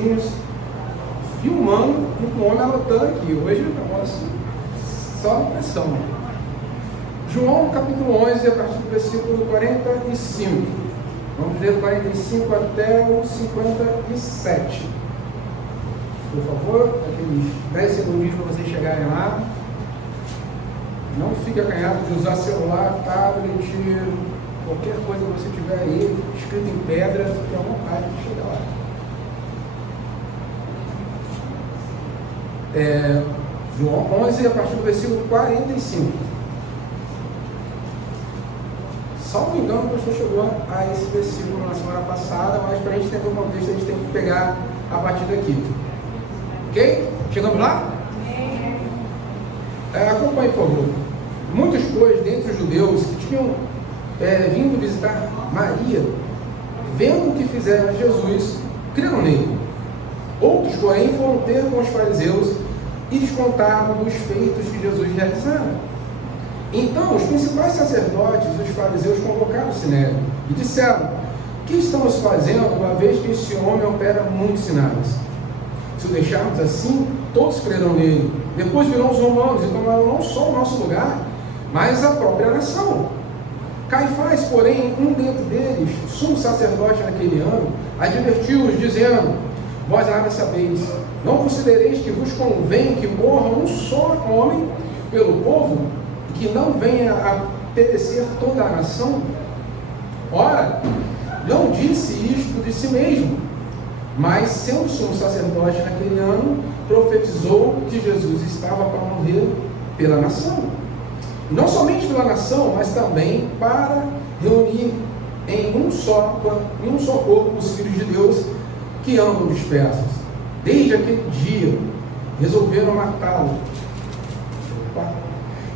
minutinhos filmando e com o homem anotando aqui. Hoje o negócio só pressão. João capítulo 11, a partir do versículo 45. Vamos ler 45 até o 57. Por favor, aqueles 10 segundinhos para vocês chegarem lá. Não fique acanhado de usar celular, tablet, qualquer coisa que você tiver aí, escrito em pedra, fique à vontade de chegar lá. João 11, a partir do versículo 45. Salvo engano, o pastor chegou a esse versículo na semana passada, mas para a gente entender o contexto, a gente tem que pegar a partir daqui. Ok? Chegamos lá? Acompanhe, por favor. Muitos, pois, dentre os judeus que tinham vindo visitar Maria, vendo o que fizera Jesus, creram nele. Outros, porém, foram ter com os fariseus e lhes contaram dos feitos que Jesus realizara. Então, os principais sacerdotes e os fariseus convocaram o sinédrio e disseram: que estamos fazendo, uma vez que esse homem opera muitos sinais? Se o deixarmos assim, todos crerão nele. Depois virão os romanos e tomarão não só o nosso lugar, mas a própria nação. Caifás, porém, um dentre deles, sumo sacerdote naquele ano, advertiu-os, dizendo: vós nada sabeis, não considereis que vos convém que morra um só homem pelo povo, e que não venha a perecer toda a nação? Ora, não disse isto de si mesmo, mas, sendo sumo sacerdote naquele ano, profetizou que Jesus estava para morrer pela nação. E não somente pela nação, mas também para reunir em um só corpo os filhos de Deus que andam dispersos. Desde aquele dia, resolveram matá-lo.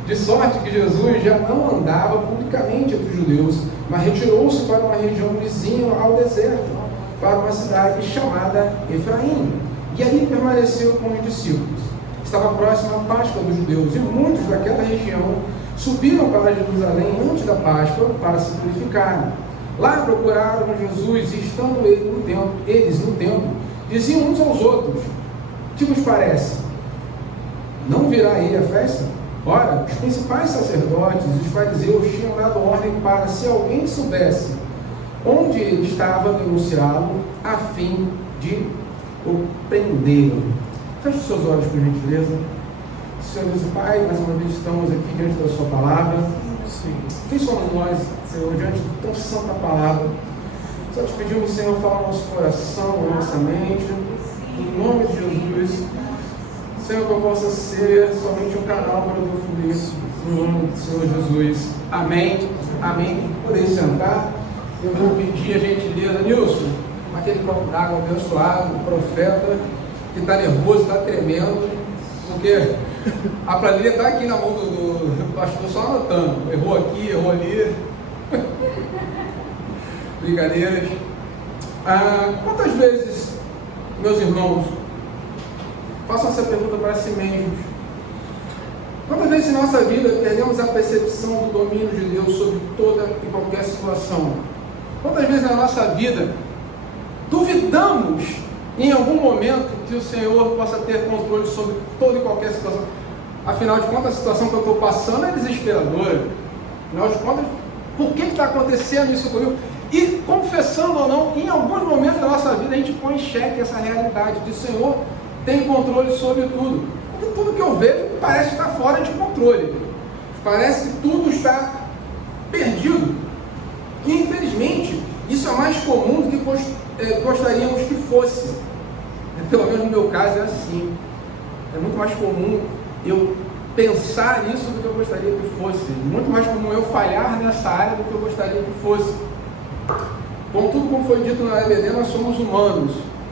De sorte que Jesus já não andava publicamente entre os judeus, mas retirou-se para uma região vizinha ao deserto, para uma cidade chamada Efraim, e ali permaneceu com os discípulos. Estava próxima a Páscoa dos judeus, e muitos daquela região subiram para Jerusalém antes da Páscoa para se purificarem. Lá procuraram Jesus, e estando eles no templo, diziam uns aos outros: que vos parece? Não virá ele a festa? Ora, os principais sacerdotes e os fariseus tinham dado ordem para, se alguém soubesse onde ele estava, denunciá-lo, a fim de o prendê-lo. Feche os seus olhos, por gentileza. Senhor Deus e Pai, mais uma vez estamos aqui diante da sua palavra. Sim. Quem somos nós, Senhor, diante de tão santa palavra? Só te pedimos, Senhor, fala no nosso coração, na nossa mente, em nome de Jesus. Senhor, que eu possa ser somente um canal para o teu fluir, no nome do Senhor Jesus. Amém. Amém. Podem sentar. Eu vou pedir a gentileza, Nilson, aquele copo d'água abençoado, o profeta, que está nervoso, está tremendo, porque a planilha está aqui na mão do pastor, só anotando. Errou aqui, errou ali. Brincadeiras. Quantas vezes, meus irmãos, façam essa pergunta para si mesmos: quantas vezes em nossa vida perdemos a percepção do domínio de Deus sobre toda e qualquer situação? Quantas vezes na nossa vida duvidamos em algum momento que o Senhor possa ter controle sobre toda e qualquer situação? Afinal de contas, a situação que eu estou passando é desesperadora. Afinal de contas, por que está acontecendo isso comigo? E, confessando ou não, em alguns momentos da nossa vida a gente põe em xeque essa realidade de: o Senhor tem controle sobre tudo. Porque tudo que eu vejo parece estar fora de controle. Parece que tudo está perdido. E, infelizmente, isso é mais comum do que gostaríamos que fosse. Pelo menos no meu caso é assim. É muito mais comum eu pensar nisso do que eu gostaria que fosse. Muito mais comum eu falhar nessa área do que eu gostaria que fosse. Contudo, como foi dito na EBD, nós somos humanos.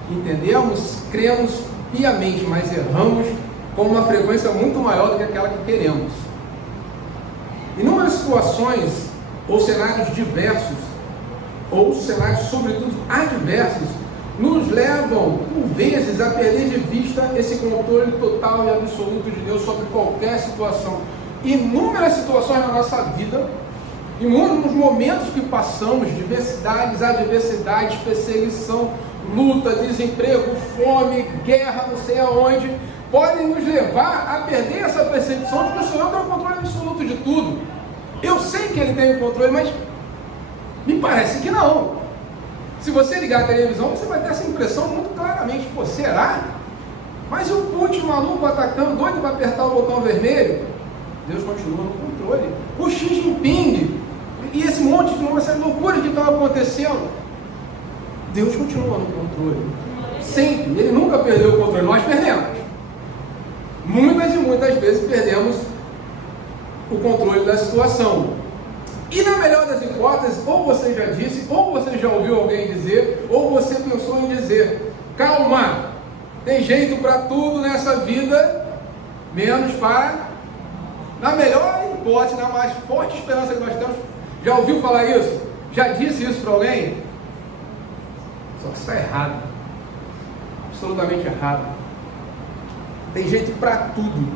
Entendemos, cremos piamente, mas erramos com uma frequência muito maior do que aquela que queremos. Inúmeras situações ou cenários diversos, ou cenários sobretudo adversos, nos levam por vezes a perder de vista esse controle total e absoluto de Deus sobre qualquer situação. Inúmeras situações na nossa vida, inúmeros momentos que passamos, diversidades, adversidades, perseguição, luta, desemprego, fome, guerra, não sei aonde, podem nos levar a perder essa percepção de que o Senhor tem o controle absoluto de tudo. Eu sei que Ele tem o controle, mas me parece que não. Se você ligar a televisão, você vai ter essa impressão muito claramente. Pô, será? Mas o Putin maluco atacando, doido para apertar o botão vermelho, Deus continua no controle. O Xi Jinping e esse monte de essas loucuras que estão acontecendo, Deus continua no controle. Sempre. Ele nunca perdeu o controle. Nós perdemos. Muitas e muitas vezes perdemos o controle da situação. E na melhor das hipóteses, ou você já disse, ou você já ouviu alguém dizer, ou você pensou em dizer: calma, tem jeito para tudo nessa vida, menos para, na melhor hipótese, na mais forte esperança que nós temos. Já ouviu falar isso? Já disse isso para alguém? Só que isso está errado, absolutamente errado. Tem jeito para tudo,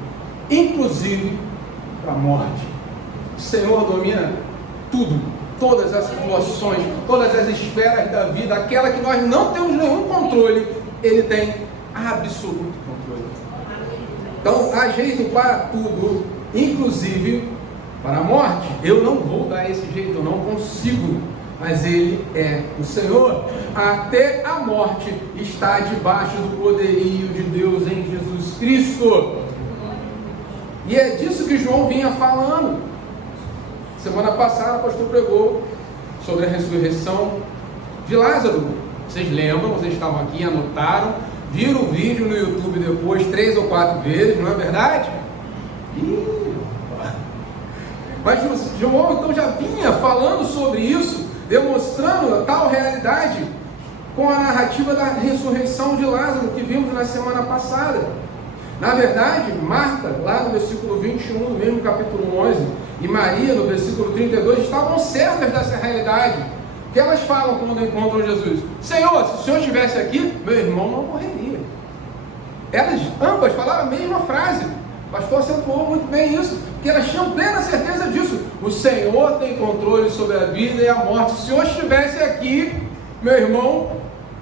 inclusive para a morte. O Senhor domina tudo, todas as situações, todas as esferas da vida, aquela que nós não temos nenhum controle, Ele tem absoluto controle. Então há jeito para tudo, inclusive para a morte. Eu não vou dar esse jeito, eu não consigo, mas Ele é o Senhor. Até a morte está debaixo do poderio de Deus em Jesus Cristo. E é disso que João vinha falando. Semana passada o pastor pregou sobre a ressurreição de Lázaro. Vocês lembram, vocês estavam aqui, anotaram, viram o vídeo no YouTube depois 3 ou 4 vezes, não é verdade? Mas João então já vinha falando sobre isso, demonstrando a tal realidade com a narrativa da ressurreição de Lázaro que vimos na semana passada. Na verdade, Marta, lá no versículo 21, no mesmo capítulo 11, e Maria, no versículo 32, estavam certas dessa realidade. O que elas falam quando encontram Jesus? Senhor, se o Senhor estivesse aqui, meu irmão não morreria. Elas ambas falaram a mesma frase. O pastor acentuou muito bem isso, porque elas tinham plena certeza disso. O Senhor tem controle sobre a vida e a morte. Se o Senhor estivesse aqui, meu irmão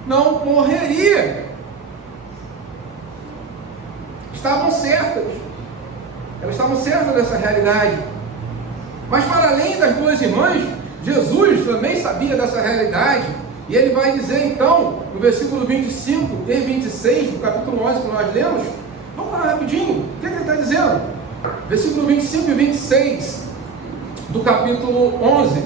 não morreria. Estavam certas. Elas estavam certas dessa realidade. Mas para além das duas irmãs, Jesus também sabia dessa realidade. E ele vai dizer então, no versículo 25 e 26 do capítulo 11 que nós lemos, vamos lá rapidinho, o que ele está dizendo? Versículo 25 e 26 do capítulo 11.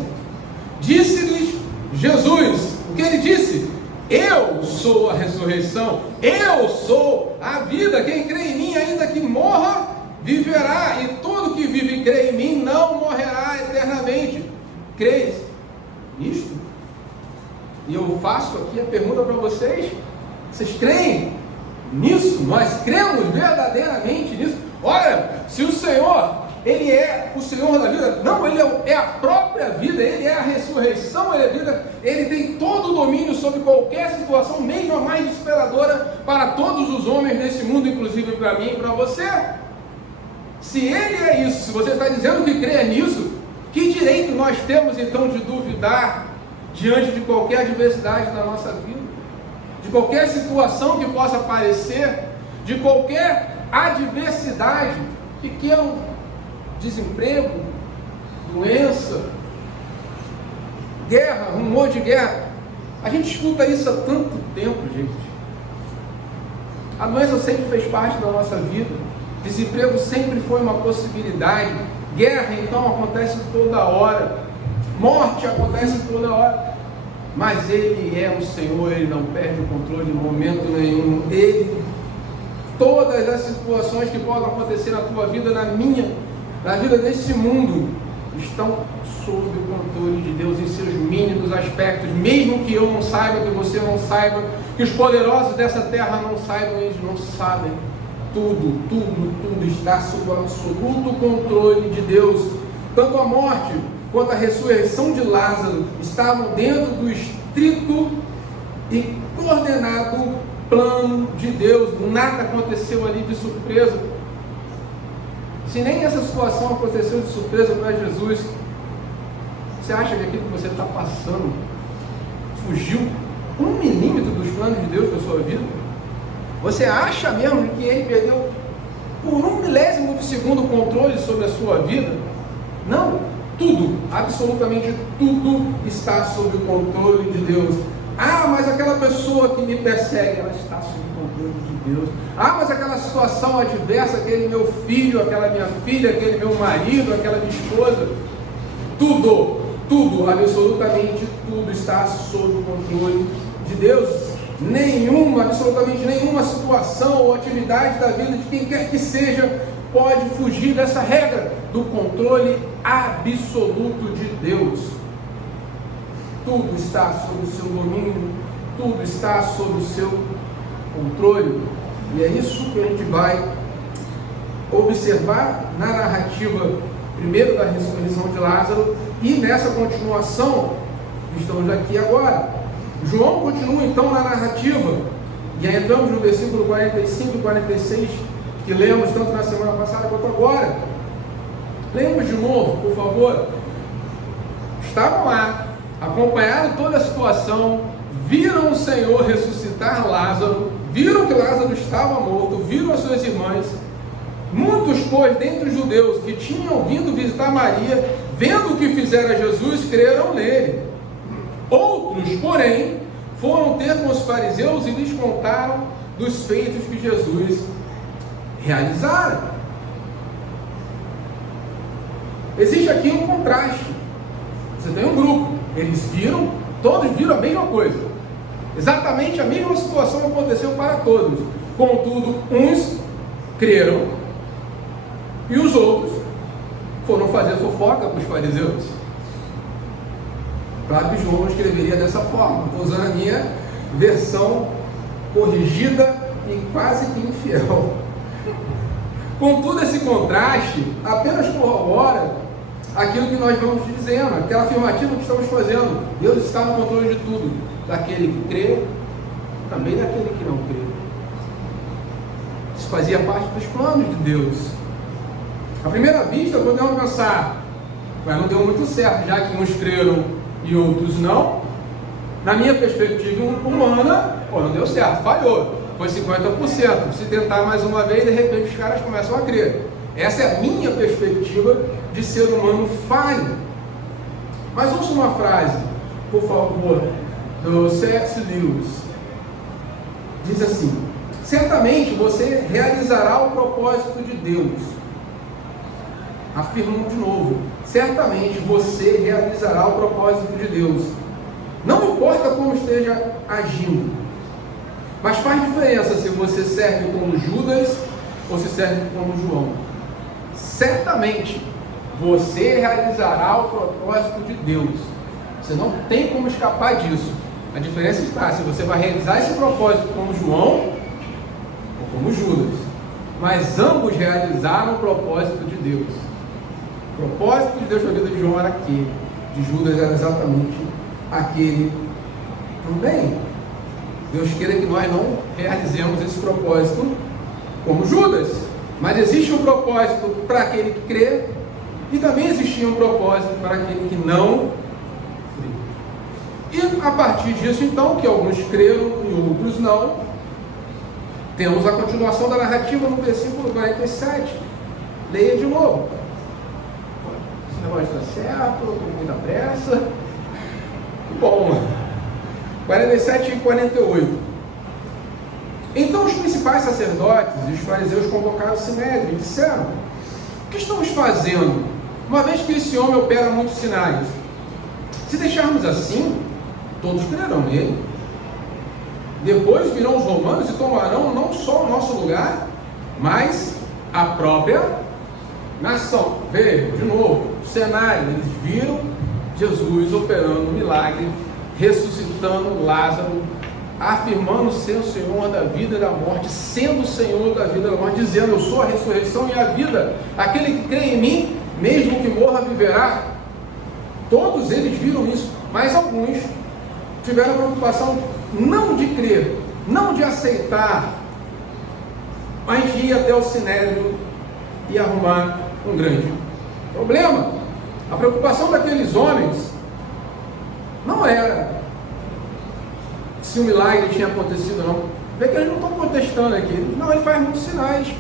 Disse-lhes Jesus, o que ele disse? Eu sou a ressurreição, eu sou a vida, quem crê em mim, ainda que morra, viverá, e todo que vive e crê em mim não morrerá eternamente. Creis nisto? E eu faço aqui a pergunta para vocês: vocês creem nisso? Nós cremos verdadeiramente nisso? Olha, se o Senhor, Ele é o Senhor da vida, não, Ele é a própria vida, Ele é a ressurreição, Ele é a vida, Ele tem todo o domínio sobre qualquer situação, mesmo a mais desesperadora para todos os homens desse mundo, inclusive para mim e para você. Se Ele é isso, se você está dizendo que crê nisso, que direito nós temos então de duvidar diante de qualquer adversidade da nossa vida, de qualquer situação que possa aparecer, de qualquer adversidade, pequeno desemprego, doença, guerra, rumor de guerra. A gente escuta isso há tanto tempo, gente. A doença sempre fez parte da nossa vida, desemprego sempre foi uma possibilidade, guerra então acontece toda hora, morte acontece toda hora, mas Ele é o Senhor, Ele não perde o controle em momento nenhum. Ele, todas as situações que podem acontecer na tua vida, na minha, na vida desse mundo, estão sob o controle de Deus em seus mínimos aspectos, mesmo que eu não saiba, que você não saiba, que os poderosos dessa terra não saibam, eles não sabem. Tudo está sob o absoluto controle de Deus. Tanto a morte quanto a ressurreição de Lázaro estavam dentro do estrito e coordenado plano de Deus. Nada aconteceu ali de surpresa. Se nem essa situação aconteceu de surpresa para Jesus, você acha que aquilo que você está passando fugiu 1 milímetro dos planos de Deus para a sua vida? Você acha mesmo que ele perdeu por 1 milésimo de segundo o controle sobre a sua vida? Não, tudo, absolutamente tudo está sob o controle de Deus. Ah, mas aquela pessoa que me persegue, ela está sob o controle de Deus. Ah, mas aquela situação adversa, aquele meu filho, aquela minha filha, aquele meu marido, aquela minha esposa, tudo, absolutamente tudo está sob o controle de Deus. Absolutamente nenhuma situação ou atividade da vida de quem quer que seja pode fugir dessa regra do controle absoluto de Deus. Tudo está sob o seu domínio, tudo está sob o seu controle. E é isso que a gente vai observar na narrativa, primeiro da ressurreição de Lázaro, e nessa continuação que estamos aqui agora. João continua então na narrativa, e aí entramos no versículo 45 e 46, que lemos tanto na semana passada quanto agora. Lemos de novo, por favor. Estavam lá, acompanharam toda a situação, viram o Senhor ressuscitar Lázaro, viram que Lázaro estava morto, viram as suas irmãs. Muitos, pois, dentre os judeus que tinham vindo visitar Maria, vendo o que fizera Jesus, creram nele. Outros, porém, foram ter com os fariseus e lhes contaram dos feitos que Jesus realizara. Existe aqui um contraste. Você tem um grupo, todos viram a mesma coisa. Exatamente a mesma situação aconteceu para todos. Contudo, uns creram e os outros foram fazer fofoca para os fariseus. Claro que João escreveria dessa forma. Estou usando a minha versão corrigida e quase que infiel. Contudo, esse contraste apenas corrobora aquilo que nós vamos dizendo, aquela afirmativa que estamos fazendo. Deus está no controle de tudo, daquele que crê, também daquele que não crê. Isso fazia parte dos planos de Deus. À primeira vista, podemos pensar, mas não deu muito certo, já que uns creram e outros não. Na minha perspectiva humana, não deu certo, falhou, foi 50%. Se tentar mais uma vez, de repente os caras começam a crer. Essa é a minha perspectiva de ser humano falho. Mas ouça uma frase, por favor, do C.S. Lewis. Diz assim: certamente você realizará o propósito de Deus. Afirmo de novo: certamente você realizará o propósito de Deus. Não importa como esteja agindo, mas faz diferença se você serve como Judas ou se serve como João. Certamente você realizará o propósito de Deus. Você não tem como escapar disso. A diferença está se você vai realizar esse propósito como João ou como Judas. Mas ambos realizaram o propósito de Deus. O propósito de Deus na vida de João era aquele, de Judas era exatamente aquele também. Deus queira que nós não realizemos esse propósito como Judas, mas existe um propósito para aquele que crê e também existia um propósito para aquele que não crê. E a partir disso, então, que alguns creram e outros não, temos a continuação da narrativa no versículo 47. Leia de novo. Esse negócio está certo, estou com muita pressa. Bom, 47 e 48. Então os principais sacerdotes e os fariseus convocaram o Sinédrio e disseram: o que estamos fazendo, uma vez que esse homem opera muitos sinais? Se deixarmos assim, todos crerão nele. Depois virão os romanos e tomarão não só o nosso lugar, mas a própria nação. Veja, de novo, o cenário, eles viram Jesus operando um milagre, ressuscitando Lázaro, afirmando ser o Senhor da vida e da morte, sendo o Senhor da vida e da morte, dizendo: eu sou a ressurreição e a vida, aquele que crê em mim, mesmo que morra, viverá. Todos eles viram isso, mas alguns tiveram a preocupação não de crer, não de aceitar, mas de ir até o Sinédrio e arrumar um grande problema. A preocupação daqueles homens não era se o milagre tinha acontecido ou não. Vê que eles não estão contestando aqui. Não, ele faz muitos sinais. Eles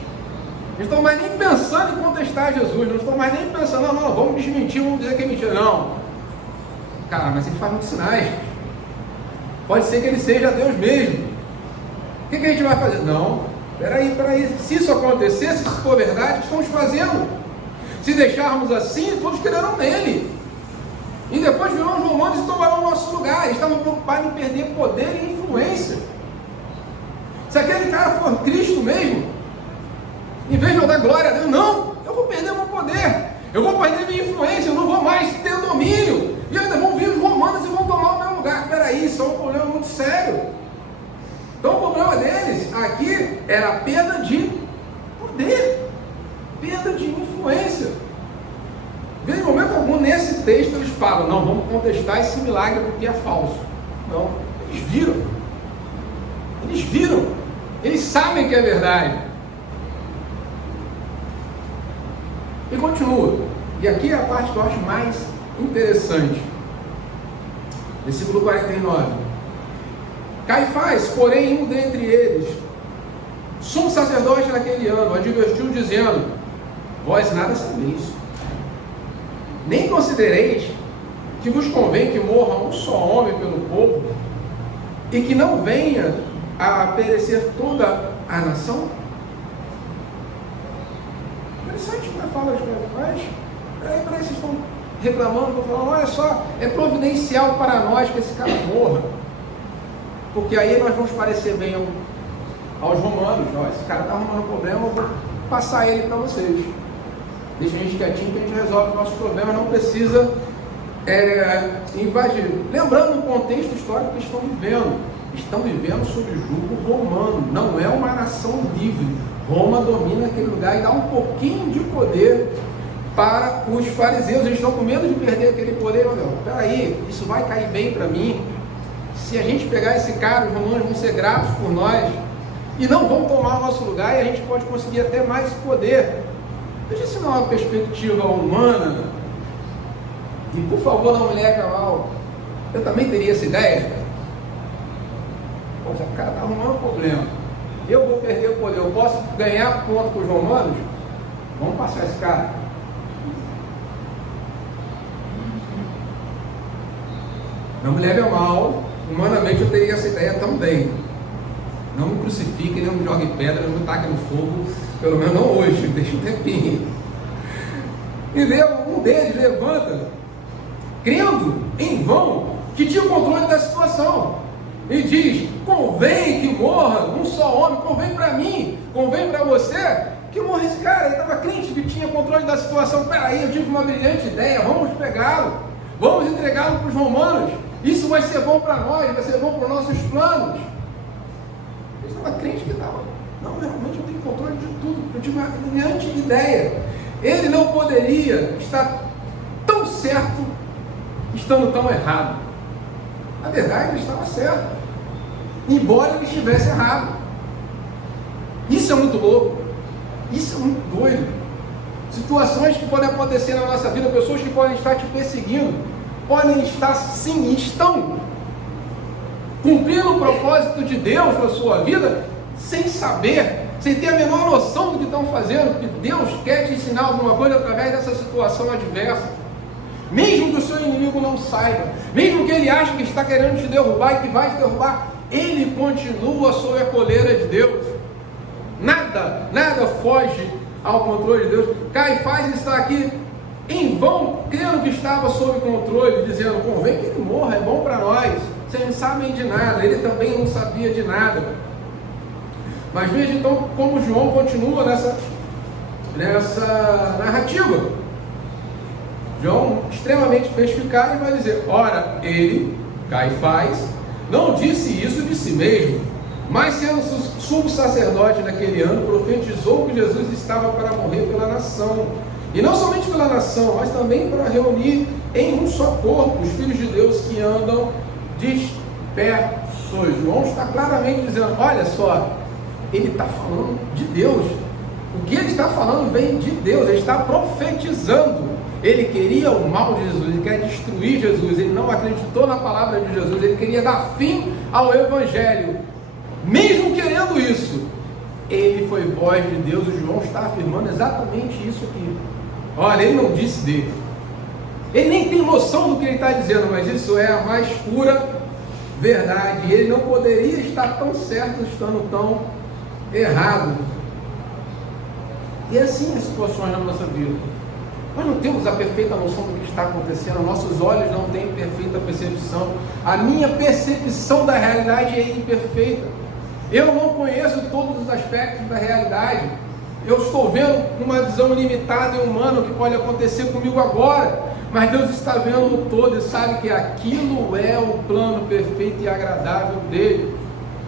não estão mais nem pensando em contestar Jesus. Não estão mais nem pensando, não, vamos desmentir, vamos dizer que é mentira. Não. Cara, mas ele faz muitos sinais. Pode ser que ele seja Deus mesmo. O que a gente vai fazer? Não, peraí. Se isso acontecer, se isso for verdade, estamos fazendo. Se deixarmos assim, todos quererão nele. E depois virão os romanos e tomarão o nosso lugar. Eles estavam preocupados em perder poder e influência. Se aquele cara for Cristo mesmo, em vez de eu dar glória a Deus, não, eu vou perder meu poder, eu vou perder minha influência, eu não vou mais ter domínio, e ainda vão vir os romanos e vão tomar o meu lugar. Peraí, isso é um problema muito sério. Então o problema deles aqui era a perda de poder, perda de influência. Em momento algum nesse texto eles falam, não, vamos contestar esse milagre porque é falso. Não, eles viram, eles sabem que é verdade. E continua, e aqui é a parte que eu acho mais interessante, versículo 49. Caifás, porém, um dentre eles, sumo sacerdote naquele ano, advertiu dizendo, vós nada sabeis, nem considereis que vos convém que morra um só homem pelo povo, e que não venha a perecer toda a nação? Interessante que a fala de Caifás. Peraí, vocês estão reclamando, estão falando, olha só, é providencial para nós que esse cara morra, porque aí nós vamos parecer bem aos romanos. Ó, esse cara está arrumando problema, eu vou passar ele para vocês. Deixa a gente quietinho que a gente resolve o nosso problema, não precisa invadir. Lembrando o contexto histórico que estão vivendo. Estão vivendo sob jugo romano, não é uma nação livre. Roma domina aquele lugar e dá um pouquinho de poder para os fariseus. Eles estão com medo de perder aquele poder. Peraí, isso vai cair bem para mim. Se a gente pegar esse cara, os romanos vão ser gratos por nós e não vão tomar o nosso lugar, e a gente pode conseguir até mais poder. Veja se não é uma perspectiva humana. E por favor, não me leve a mal, eu também teria essa ideia. Pô, o cara está arrumando um problema, eu vou perder o poder, eu posso ganhar ponto com os romanos? Vamos passar esse cara. Não me leve a mal, humanamente eu teria essa ideia também. Não me crucifique, não me jogue pedra, não me taque no fogo, pelo menos não hoje, deixa um tempinho. E um deles levanta, crendo em vão que tinha o controle da situação, e diz, convém que morra um só homem, convém para mim, convém para você, que morra esse cara. Ele estava crente que tinha controle da situação. Peraí, eu tive uma brilhante ideia, vamos pegá-lo, vamos entregá-lo para os romanos, isso vai ser bom para nós, vai ser bom para os nossos planos. Ele estava crente que estava, não, realmente eu tenho controle de tudo, eu tive uma brilhante ideia. Ele não poderia estar tão certo, estando tão errado. Na verdade, ele estava certo, embora ele estivesse errado. Isso é muito louco, isso é muito doido. Situações que podem acontecer na nossa vida, pessoas que podem estar te perseguindo, podem estar sim, estão cumprindo o propósito de Deus na sua vida, sem saber, sem ter a menor noção do que estão fazendo, porque Deus quer te ensinar alguma coisa através dessa situação adversa. Mesmo que o seu inimigo não saiba, mesmo que ele ache que está querendo te derrubar e que vai te derrubar, ele continua sob a coleira de Deus. Nada foge ao controle de Deus. Caifás está aqui em vão, crendo que estava sob controle, dizendo, convém que ele morra, é bom para nós. Vocês não sabem de nada, ele também não sabia de nada. Mas veja então como João continua nessa narrativa. João, extremamente perspicaz, vai dizer, ora, ele, Caifás, não disse isso de si mesmo, mas sendo sumo sacerdote naquele ano, profetizou que Jesus estava para morrer pela nação, e não somente pela nação, mas também para reunir em um só corpo os filhos de Deus que andam dispersos. João está claramente dizendo, olha só, ele está falando de Deus, o que ele está falando vem de Deus, ele está profetizando, ele queria o mal de Jesus, ele quer destruir Jesus, ele não acreditou na palavra de Jesus, ele queria dar fim ao Evangelho. Mesmo querendo isso, ele foi voz de Deus. O João está afirmando exatamente isso aqui. Olha, ele não disse dele, ele nem tem noção do que ele está dizendo, mas isso é a mais pura verdade. Ele não poderia estar tão certo estando tão errado. E assim as situações na nossa vida. Nós não temos a perfeita noção do que está acontecendo, nossos olhos não têm perfeita percepção, a minha percepção da realidade é imperfeita. Eu não conheço todos os aspectos da realidade. Eu estou vendo uma visão limitada e humana o que pode acontecer comigo agora, mas Deus está vendo o todo e sabe que aquilo é o plano perfeito e agradável dele.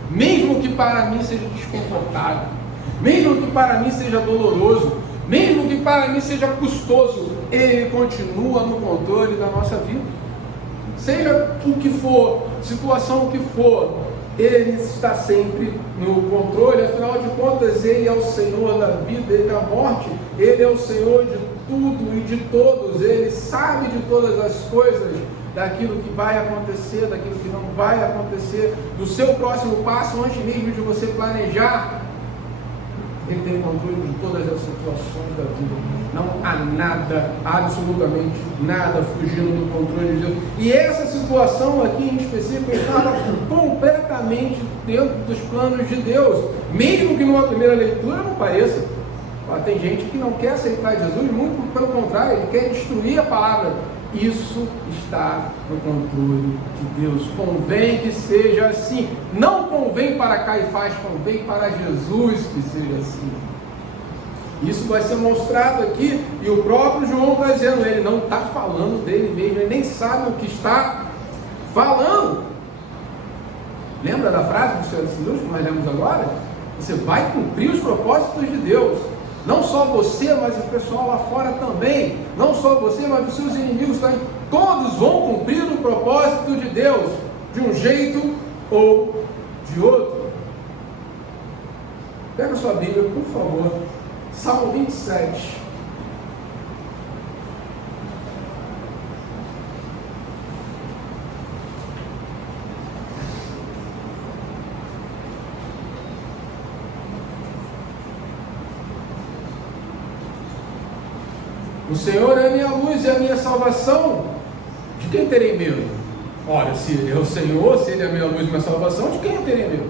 Mesmo que para mim seja desconfortável, mesmo que para mim seja doloroso, mesmo que para mim seja custoso, ele continua no controle da nossa vida. Seja o que for, situação que for, ele está sempre no controle. Afinal de contas, ele é o Senhor da vida e da morte, ele é o Senhor de tudo e de todos, ele sabe de todas as coisas, daquilo que vai acontecer, daquilo que não vai acontecer, do seu próximo passo, antes mesmo de você planejar. Ele tem controle de todas as situações da vida. Não há nada, absolutamente nada, fugindo do controle de Deus. E essa situação aqui em específico estava completamente dentro dos planos de Deus. Mesmo que numa primeira leitura não pareça. Tem gente que não quer aceitar Jesus, muito pelo contrário, ele quer destruir a palavra. Isso está no controle de Deus. Convém que seja assim. Não convém para Caifás, convém para Jesus que seja assim. Isso vai ser mostrado aqui, e o próprio João está dizendo, ele não está falando dele mesmo, ele nem sabe o que está falando. Lembra da frase do Senhor dos Luz que nós lemos agora? Você vai cumprir os propósitos de Deus. Não só você, mas o pessoal lá fora também. Não só você, mas os seus inimigos também. Todos vão cumprir o propósito de Deus, de um jeito ou de outro. Pega sua Bíblia, por favor. Salmo 27. O Senhor é a minha luz e a minha salvação, de quem terei medo? Olha, se Ele é o Senhor, se Ele é a minha luz e a minha salvação, de quem eu terei medo?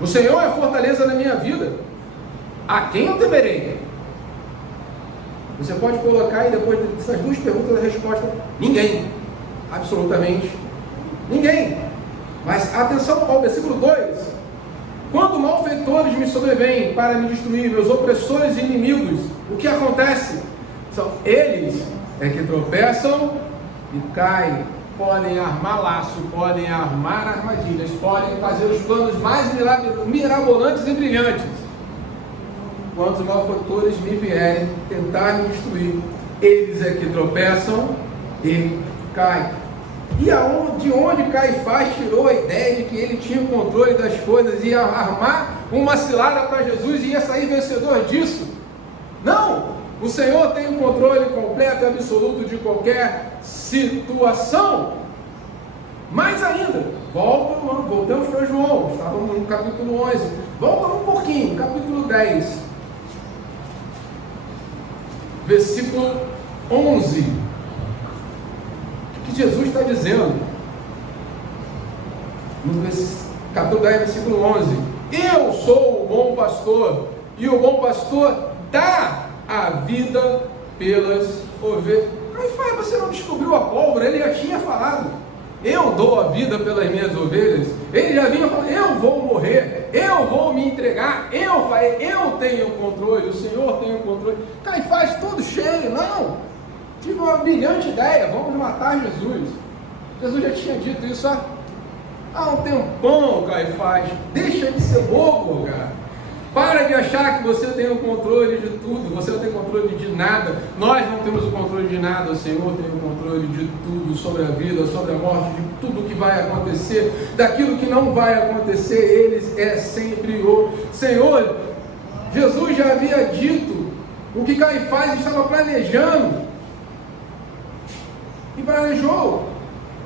O Senhor é a fortaleza da minha vida, a quem eu temerei? Você pode colocar aí, depois dessas duas perguntas, a resposta: ninguém, absolutamente ninguém. Mas atenção ao versículo 2: quando malfeitores me sobrevêm para me destruir, meus opressores e inimigos, o que acontece? São eles que tropeçam e caem, podem armar laço, podem armar armadilhas, podem fazer os planos mais mirabolantes e brilhantes. Quando os malfeitores me vierem tentar me destruir, eles que tropeçam e caem. E de onde Caifás tirou a ideia de que ele tinha o controle das coisas, ia armar uma cilada para Jesus e ia sair vencedor disso? Não! O Senhor tem o controle completo e absoluto de qualquer situação. Mais ainda, voltamos para João, estávamos no capítulo 11, volta um pouquinho, capítulo 10, versículo 11. O que Jesus está dizendo? No capítulo 10, versículo 11: eu sou o bom pastor, e o bom pastor dá a vida pelas ovelhas. Caifás, você não descobriu a pólvora, ele já tinha falado: eu dou a vida pelas minhas ovelhas. Ele já vinha falando: eu vou morrer, eu vou me entregar, eu tenho o controle, o Senhor tem o controle. Caifás todo cheio: não, tive uma brilhante ideia, vamos matar Jesus. Jesus já tinha dito isso há um tempão. Caifás, deixa de ser bobo, cara. Para de achar que você tem o controle de tudo. Você não tem controle de nada. Nós não temos o controle de nada. O Senhor tem o controle de tudo, sobre a vida, sobre a morte, de tudo que vai acontecer, daquilo que não vai acontecer. Ele é sempre o Senhor. Jesus já havia dito o que Caifás estava planejando, e planejou,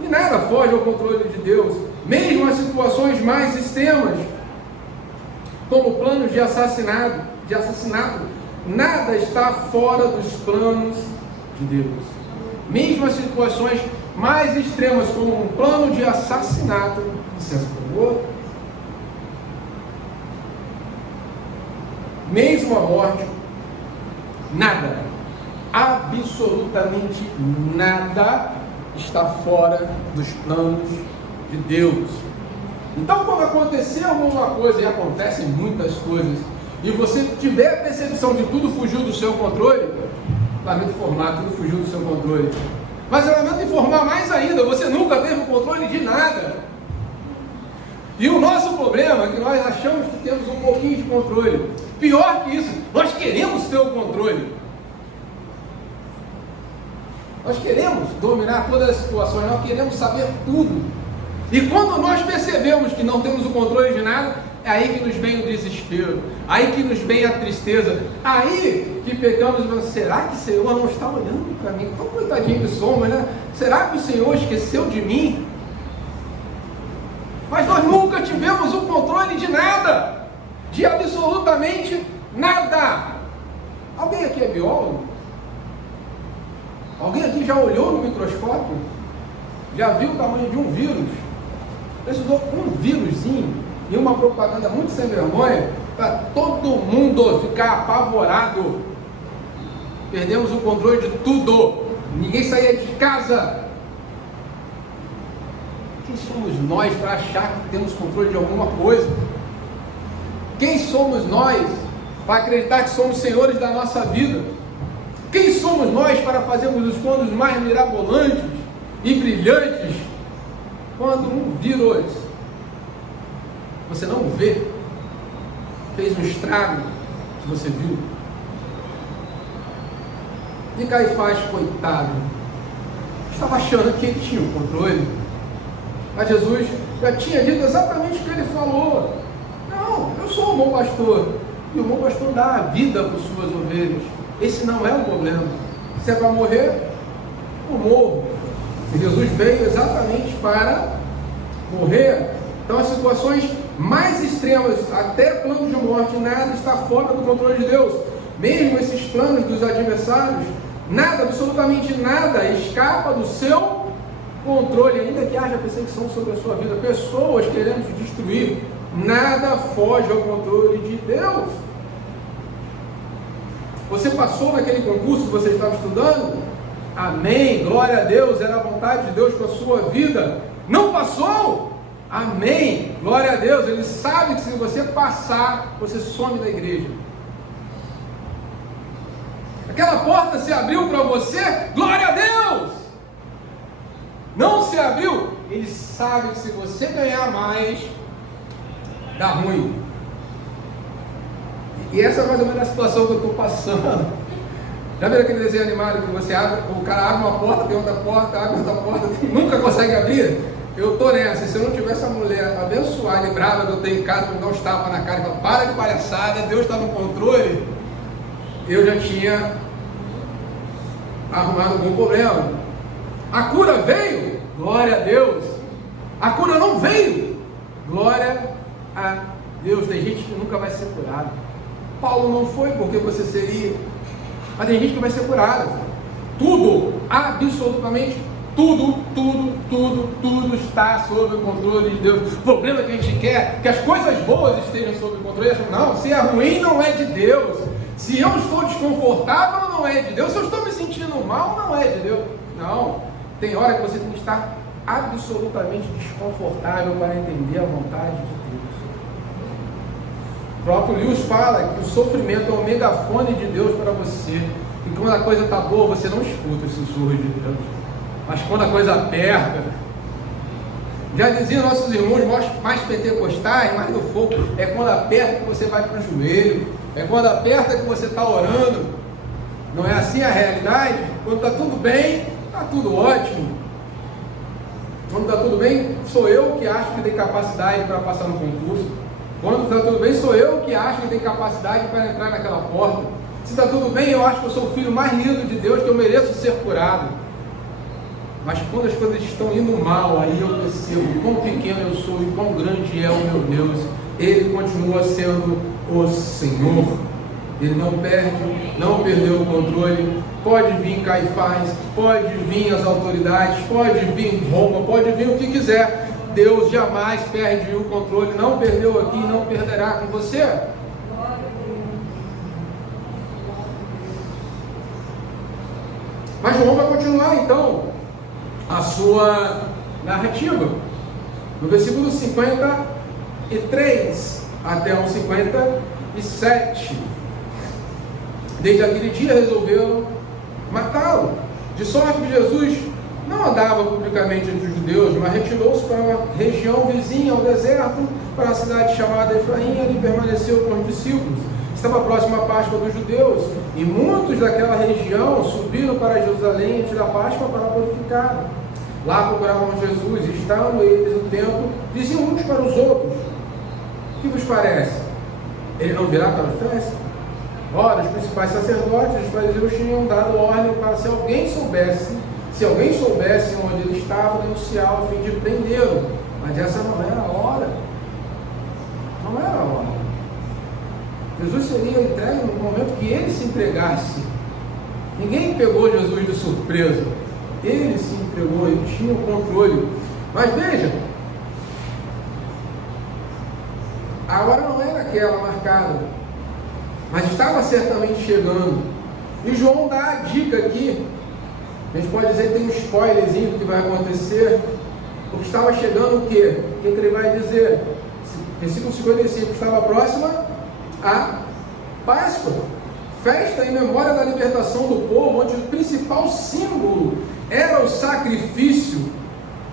e nada foge ao controle de Deus, mesmo as situações mais extremas, como planos de assassinato, nada está fora dos planos de Deus. Mesmo as situações mais extremas, como um plano de assassinato, licença, por favor, mesmo a morte, nada, absolutamente nada está fora dos planos de Deus. Então, quando acontecer alguma coisa, e acontecem muitas coisas, e você tiver a percepção de tudo fugiu do seu controle, lamento informar, tudo fugiu do seu controle. Mas eu lamento informar mais ainda, você nunca teve o controle de nada. E o nosso problema é que nós achamos que temos um pouquinho de controle. Pior que isso, nós queremos ter o controle. Nós queremos dominar todas as situações, nós queremos saber tudo. E quando nós percebemos que não temos o controle de nada, é aí que nos vem o desespero, aí que nos vem a tristeza, aí que pecamos e falamos, será que o Senhor não está olhando para mim? Tão coitadinho que somos, né? Será que o Senhor esqueceu de mim? Mas nós nunca tivemos o controle de nada, de absolutamente nada. Alguém aqui é biólogo? Alguém aqui já olhou no microscópio? Já viu o tamanho de um vírus? Precisou um vírusinho e uma propaganda muito sem vergonha para todo mundo ficar apavorado. Perdemos o controle de tudo. Ninguém saía de casa. Quem somos nós para achar que temos controle de alguma coisa? Quem somos nós para acreditar que somos senhores da nossa vida? Quem somos nós para fazermos os planos mais mirabolantes e brilhantes quando um vírus, você não vê, fez um estrago que você viu? E Caifás, coitado, estava achando que ele tinha o controle, mas Jesus já tinha dito exatamente o que ele falou. Não, eu sou o bom pastor, e o bom pastor dá a vida para as suas ovelhas. Esse não é o problema. Se é para morrer, eu morro. E Jesus veio exatamente para morrer. Então as situações mais extremas, até plano de morte, nada está fora do controle de Deus. Mesmo esses planos dos adversários, nada, absolutamente nada, escapa do seu controle, ainda que haja perseguição sobre a sua vida, pessoas querendo te destruir, nada foge ao controle de Deus. Você passou naquele concurso que você estava estudando? Amém, glória a Deus, era a vontade de Deus para a sua vida. Não passou? Amém, glória a Deus, Ele sabe que se você passar, você some da igreja. Aquela porta se abriu para você, glória a Deus. Não se abriu, Ele sabe que se você ganhar mais, dá ruim. E essa é mais ou menos a situação que eu estou passando. Já viu aquele desenho animado que você abre, o cara abre uma porta, tem outra porta, abre outra porta, nunca consegue abrir? Eu estou nessa. Se eu não tivesse essa mulher abençoada e brava que eu tenho em casa, me dá uns tapas na cara e fala, para de palhaçada, Deus está no controle, eu já tinha arrumado algum problema. A cura veio, glória a Deus. A cura não veio, glória a Deus. Tem gente que nunca vai ser curada. Paulo não foi, porque você seria. Mas tem gente que vai ser curada. Tudo, absolutamente tudo está sob o controle de Deus. O problema é que a gente quer que as coisas boas estejam sob o controle. Não, se é ruim não é de Deus. Se eu estou desconfortável não é de Deus. Se eu estou me sentindo mal não é de Deus. Não, tem hora que você tem que estar absolutamente desconfortável para entender a vontade de Deus. O próprio Lewis fala que o sofrimento é o megafone de Deus para você. E quando a coisa está boa, você não escuta os sussurros de Deus. Mas quando a coisa aperta, já diziam nossos irmãos mais pentecostais, mais do fogo, é quando aperta que você vai para o joelho, é quando aperta que você está orando. Não é assim a realidade? Quando está tudo bem, está tudo ótimo. Quando está tudo bem, sou eu que acho que tem capacidade para passar no concurso. Quando está tudo bem, sou eu que acho que tem capacidade para entrar naquela porta. Se está tudo bem, eu acho que eu sou o filho mais lindo de Deus, que eu mereço ser curado. Mas quando as coisas estão indo mal, aí eu percebo quão pequeno eu sou e quão grande é o meu Deus. Ele continua sendo o Senhor. Ele não perde, não perdeu o controle. Pode vir Caifás, pode vir as autoridades, pode vir Roma, pode vir o que quiser. Deus jamais perde o controle. Não perdeu aqui, não perderá com você. Mas João vai continuar então a sua narrativa. No versículo 53 até o 57. Desde aquele dia resolveram matá-lo. De sorte que Jesus não andava publicamente entre os judeus, mas retirou-se para uma região vizinha ao deserto, para a cidade chamada Efraim, e ali permaneceu com os discípulos. Estava próxima a Páscoa dos judeus, e muitos daquela região subiram para Jerusalém antes da Páscoa para purificar. Lá procuravam Jesus, e estando eles no templo, diziam uns para os outros: o que vos parece? Ele não virá para a festa? Ora, os principais sacerdotes e os fariseus tinham dado ordem para se alguém soubesse onde ele estava, denunciá-lo a fim de prendê-lo. Mas essa não era a hora. Não era a hora. Jesus seria entregue no momento que ele se entregasse. Ninguém pegou Jesus de surpresa. Ele se entregou, ele tinha o controle. Mas veja, a hora não era aquela marcada, mas estava certamente chegando. E João dá a dica aqui. A gente pode dizer que tem um spoilerzinho do que vai acontecer, porque estava chegando o quê? O que ele vai dizer? Versículo 55, estava próxima a Páscoa, festa em memória da libertação do povo, onde o principal símbolo era o sacrifício,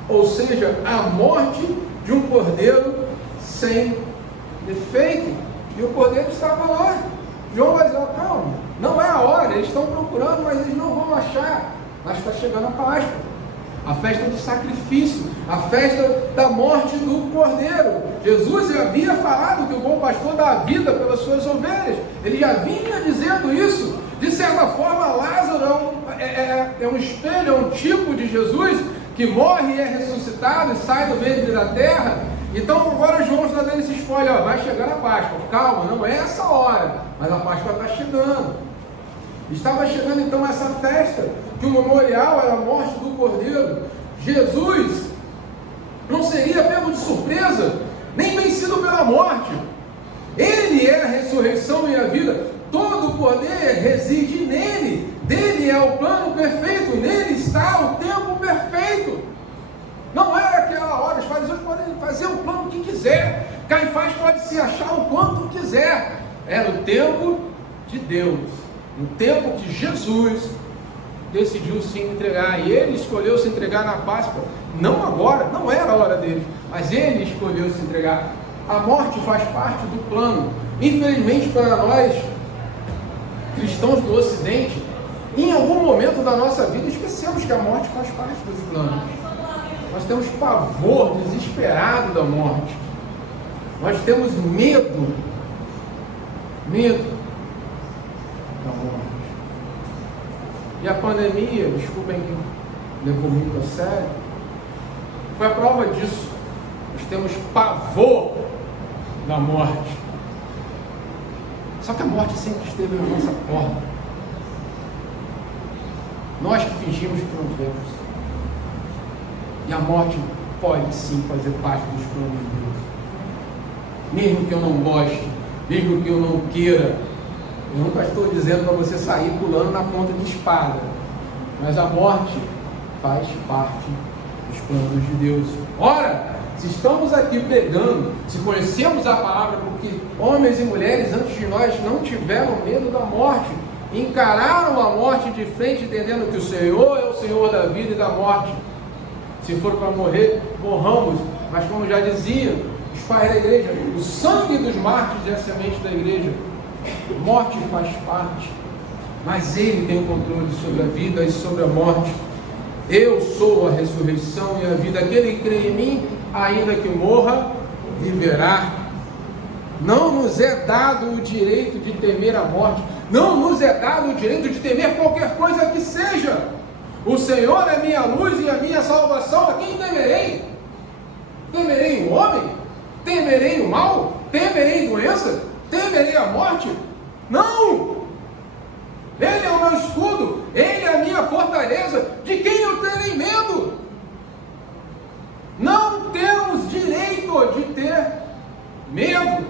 ou seja, a morte de um cordeiro sem defeito. E o cordeiro estava lá. João vai dizer: calma, não é a hora, eles estão procurando, mas eles não vão achar. Mas está chegando a Páscoa, a festa do sacrifício, a festa da morte do cordeiro. Jesus havia falado que o bom pastor dá a vida pelas suas ovelhas. Ele já vinha dizendo isso. De certa forma, Lázaro é um espelho, é um tipo de Jesus que morre e é ressuscitado e sai do ventre da terra. Então agora João está dando esse spoiler: ó, vai chegar a Páscoa. Calma, não é essa hora, mas a Páscoa está chegando. Estava chegando então essa festa, que o memorial era a morte do cordeiro. Jesus não seria pego de surpresa, nem vencido pela morte. Ele é a ressurreição e a vida. Todo o poder reside nele. Dele é o plano perfeito. Nele está o tempo perfeito. Não era aquela hora. Os fariseus podem fazer o plano que quiser. Caifás pode se achar o quanto quiser. Era o tempo de Deus. O tempo que Jesus decidiu se entregar. E ele escolheu se entregar na Páscoa. Não agora, não era a hora dele, mas ele escolheu se entregar. A morte faz parte do plano. Infelizmente para nós, cristãos do Ocidente, em algum momento da nossa vida esquecemos que a morte faz parte dos planos. Nós temos pavor desesperado da morte. Nós temos medo da morte. E a pandemia, desculpem que levou muito a sério, foi a prova disso. Nós temos pavor da morte. Só que a morte sempre esteve na nossa porta. Nós que fingimos que não vemos. E a morte pode sim fazer parte dos planos de Deus. Mesmo que eu não goste, mesmo que eu não queira. Eu nunca estou dizendo para você sair pulando na ponta de espada. Mas a morte faz parte dos planos de Deus. Ora, se estamos aqui pregando, se conhecemos a palavra, porque homens e mulheres antes de nós não tiveram medo da morte, encararam a morte de frente, entendendo que o Senhor é o Senhor da vida e da morte. Se for para morrer, morramos. Mas como já dizia os pais da igreja, o sangue dos mártires é a semente da igreja. A morte faz parte, mas Ele tem o controle sobre a vida e sobre a morte. Eu sou a ressurreição e a vida. Aquele que crê em mim, ainda que morra, viverá. Não nos é dado o direito de temer a morte. Não nos é dado o direito de temer qualquer coisa que seja. O Senhor é minha luz e a minha salvação. A quem temerei? Temerei o homem? Temerei o mal? Temerei doença? Temerei a morte? Não! Ele é o meu escudo, Ele é a minha fortaleza. De quem eu terei medo? Não temos direito de ter medo.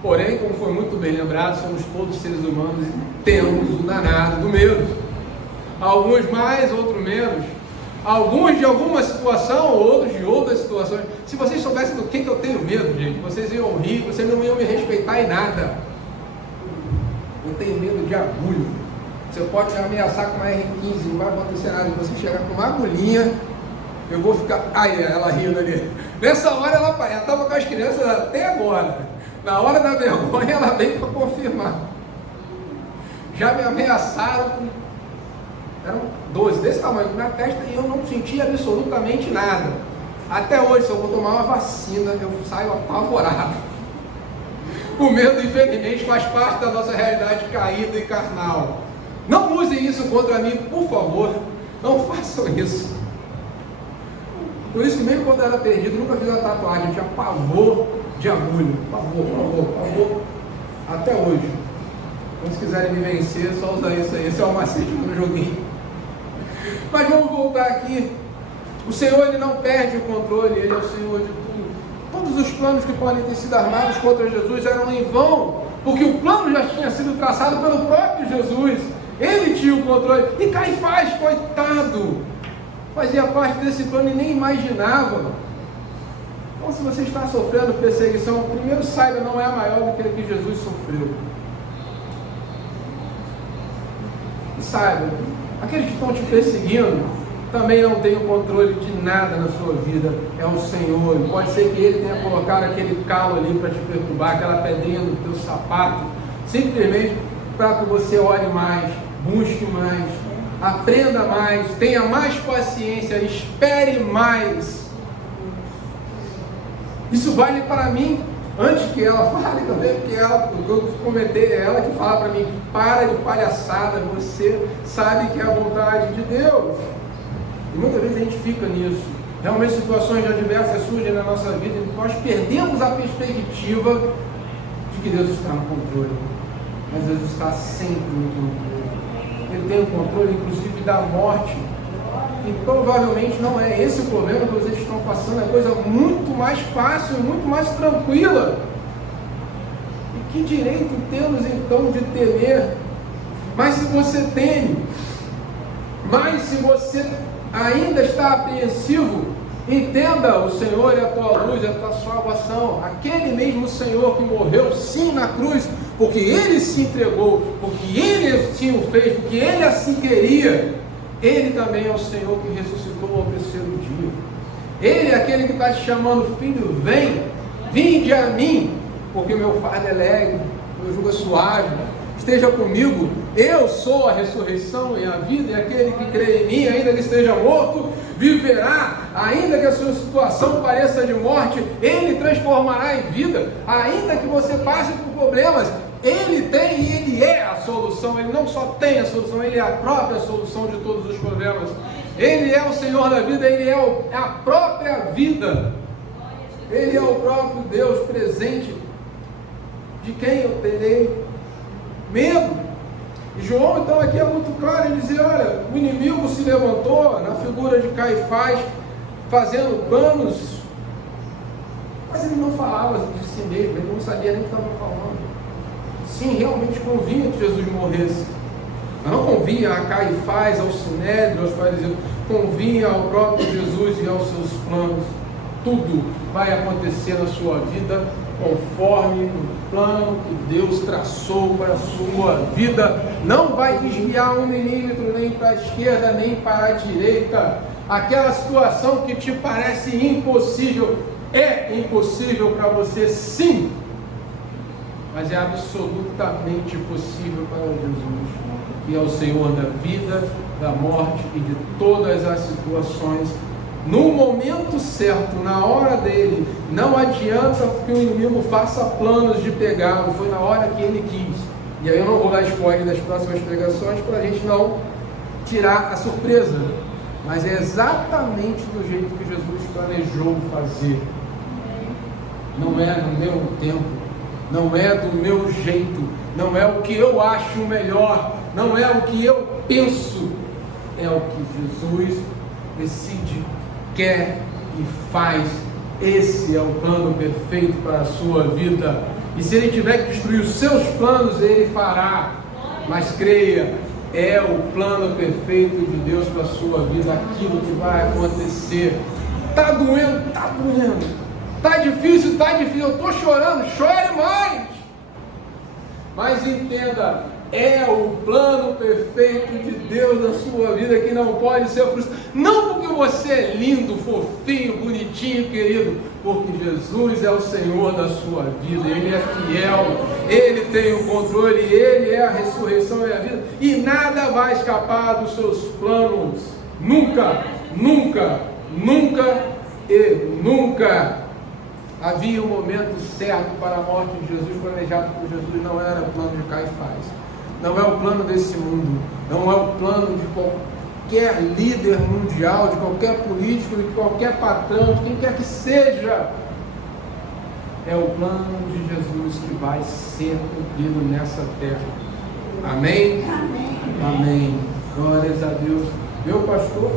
Porém, como foi muito bem lembrado, somos todos seres humanos e temos o danado do medo. Alguns mais, outros menos. Alguns de alguma situação, outros de outras situações. Se vocês soubessem do que eu tenho medo, gente, vocês iam rir, vocês não iam me respeitar em nada. Eu tenho medo de agulha. Você pode me ameaçar com uma R15, não vai acontecer nada. Se você chegar com uma agulhinha, eu vou ficar... Ai, ela rindo ali. Nessa hora ela estava com as crianças até agora. Na hora da vergonha ela veio para confirmar. Já me ameaçaram com... Eram 12 desse tamanho na testa e eu não senti absolutamente nada. Até hoje, se eu vou tomar uma vacina, eu saio apavorado. O medo, infelizmente, faz parte da nossa realidade caída e carnal. Não usem isso contra mim, por favor. Não façam isso. Por isso que mesmo quando eu era perdido, nunca fiz uma tatuagem. Eu tinha pavor de agulha. Pavor. Até hoje. Quando quiserem me vencer, só usar isso aí. Esse é o macete do joguinho. Mas vamos voltar aqui. O Senhor, Ele não perde o controle. Ele é o Senhor de tudo. Todos os planos que podem ter sido armados contra Jesus eram em vão, porque o plano já tinha sido traçado pelo próprio Jesus. Ele tinha o controle. E Caifás, coitado, fazia parte desse plano e nem imaginava. Então, se você está sofrendo perseguição, primeiro saiba, não é maior do que a que Jesus sofreu. E saiba, aqueles que estão te perseguindo também não tem o controle de nada na sua vida. É o Senhor. Pode ser que Ele tenha colocado aquele calo ali para te perturbar, aquela pedrinha no teu sapato, simplesmente para que você ore mais, busque mais, aprenda mais, tenha mais paciência, espere mais. Isso vale para mim, antes que ela fale também, porque eu comentei, é ela que fala para mim: para de palhaçada, você sabe que é a vontade de Deus. E muitas vezes a gente fica nisso. Realmente situações adversas surgem na nossa vida e nós perdemos a perspectiva de que Deus está no controle. Mas Deus está sempre no controle. Ele tem o controle, inclusive, da morte. E provavelmente não é esse o problema que vocês estão passando. É coisa muito mais fácil, muito mais tranquila. E que direito temos então de temer? Mas se você teme, mas se você ainda está apreensivo, entenda: o Senhor é a tua luz, é a tua salvação. Aquele mesmo Senhor que morreu sim na cruz, porque Ele se entregou, porque Ele assim o fez, porque Ele assim queria. Ele também é o Senhor que ressuscitou ao terceiro dia. Ele é aquele que está te chamando: filho, vinde a mim, porque meu fardo é leve, meu jugo é suave. Esteja comigo. Eu sou a ressurreição e a vida, e aquele que crê em mim, ainda que esteja morto, viverá. Ainda que a sua situação pareça de morte, Ele transformará em vida. Ainda que você passe por problemas, Ele tem e Ele é a solução. Ele não só tem a solução, Ele é a própria solução de todos os problemas. Ele é o Senhor da vida, Ele é a própria vida. Ele é o próprio Deus presente. De quem eu terei medo? E João então aqui é muito claro, ele diz: olha, o inimigo se levantou na figura de Caifás, fazendo planos, mas ele não falava de si mesmo, ele não sabia nem o que estava falando. Sim, realmente convinha que Jesus morresse, mas não convinha a Caifás, ao Sinédrio, aos fariseus, convinha ao próprio Jesus e aos seus planos. Tudo vai acontecer na sua vida conforme o plano que Deus traçou para a sua vida. Não vai desviar 1 milímetro, nem para a esquerda, nem para a direita. Aquela situação que te parece impossível, é impossível para você, sim, mas é absolutamente possível para Jesus, que é o Senhor da vida, da morte e de todas as situações no momento certo, na hora dele. Não adianta que o inimigo faça planos de pegá-lo, foi na hora que ele quis. E aí eu não vou dar spoiler das próximas pregações para a gente não tirar a surpresa, mas é exatamente do jeito que Jesus planejou fazer. Não é no meu tempo, não é do meu jeito, não é o que eu acho melhor, não é o que eu penso, é o que Jesus decide, quer e faz. Esse é o plano perfeito para a sua vida. E se ele tiver que destruir os seus planos, ele fará. Mas creia, é o plano perfeito de Deus para a sua vida, aquilo que vai acontecer. Está doendo, está doendo. Está difícil, eu estou chorando, chore mais. Mas entenda, é o plano perfeito de Deus na sua vida que não pode ser frustrado. Não porque você é lindo, fofinho, bonitinho, querido, porque Jesus é o Senhor da sua vida, Ele é fiel, Ele tem o controle, Ele é a ressurreição e a vida, e nada vai escapar dos seus planos, nunca, nunca, nunca e nunca. Havia um momento certo para a morte de Jesus, planejado por Jesus, não era o plano de Caifás, não é o plano desse mundo, não é o plano de qualquer líder mundial, de qualquer político, de qualquer patrão, de quem quer que seja. É o plano de Jesus que vai ser cumprido nessa terra. Amém? Amém. Amém. Glórias a Deus. Meu pastor,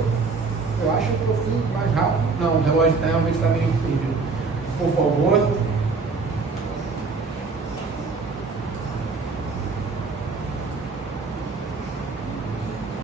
eu acho que eu fui mais rápido. Não, o relógio realmente está meio perdido. Por favor.